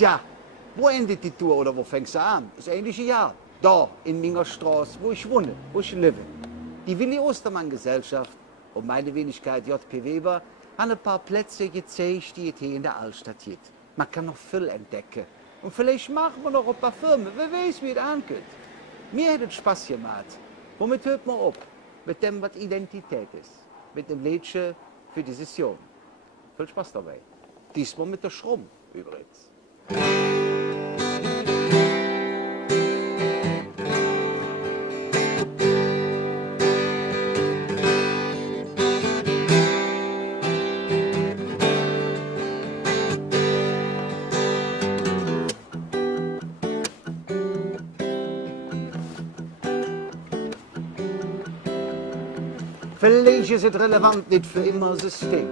Tja, wo endet die Tour oder wo fängt sie an? Das ähnliche Jahr. Da, in meiner Straße, wo ich wohne, wo ich lebe. Die Willi Ostermann Gesellschaft und meine Wenigkeit J.P. Weber haben ein paar Plätze gezeigt, die es hier in der Altstadt gibt. Man kann noch viel entdecken. Und vielleicht machen wir noch ein paar Firmen. Wer weiß, wie es angeht. Mir hat es Spaß gemacht. Womit hört man auf? Mit dem, was Identität ist. Mit dem Lädchen für die Session. Viel Spaß dabei. Diesmal mit der Schrumm übrigens. Vielleicht ist es relevant, nicht für immer System.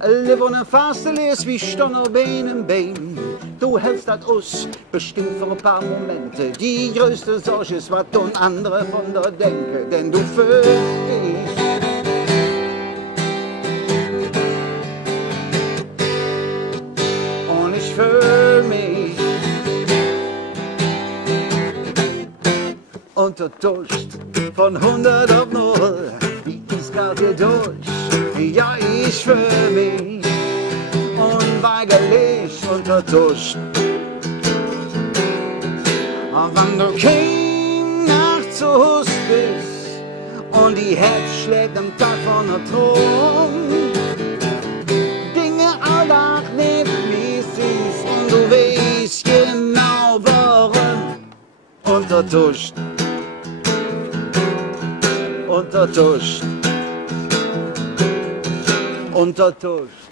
Alle wollen fast lesen wie Stonner Bein im Bein. Du hältst das aus, bestimmt für ein paar Momente. Die größte Sorge ist, was tun andere von dir denken. Denn du fühlst dich. Und ich fühl mich. Untertuscht von 100 auf 0. Eiskalt durch, ja ich fühl mich unweigerlich untertuscht. Und wenn du kein Nacht zu Hust bist und die Herz schlägt am Tag von der Thron, Dinge alltag nicht wie siehst und du weißt genau warum. Untertuscht, untertuscht. Untertuscht.